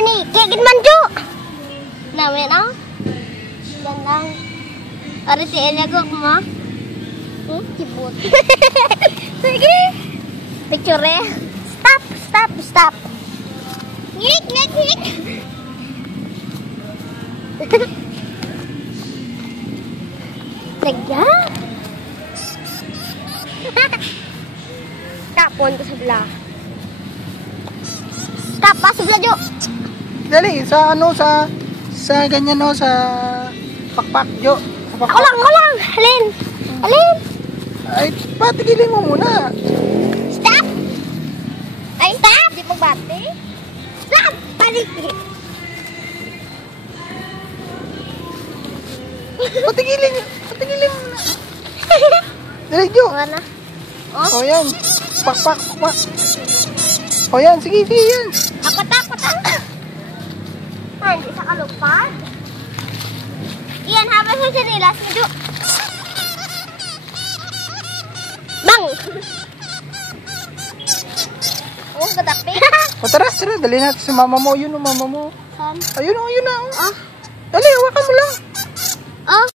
ni kegin manju. Namin na. Gandang. Ari si Elia ko mo. Cibut. Sige. Picture. Stop. Ngik. Tegya. Kapon ko sebelah. Kapas sebelah Jo. Dali, sa ano, sa ganyan no, sa pakpak, Jo. Sa pakpak. Ako lang. Alin. Ay, patigilin mo muna. Stop. Ay, stop. Di magbati. Stop. Patigil. Patigilin mo muna. Dali, Jo. Mana? O yan. Pakpak. O yan, sige, yan. Ako takot Ay, hindi sa kalupad. Iyan, habang sa sinilas mo, Jo. Bang! Katapi. O tara, dali natin si mama mo. Yun o, mama mo. Saan? Ayun na. Ah. Dali, hawakan mo lang. Oh.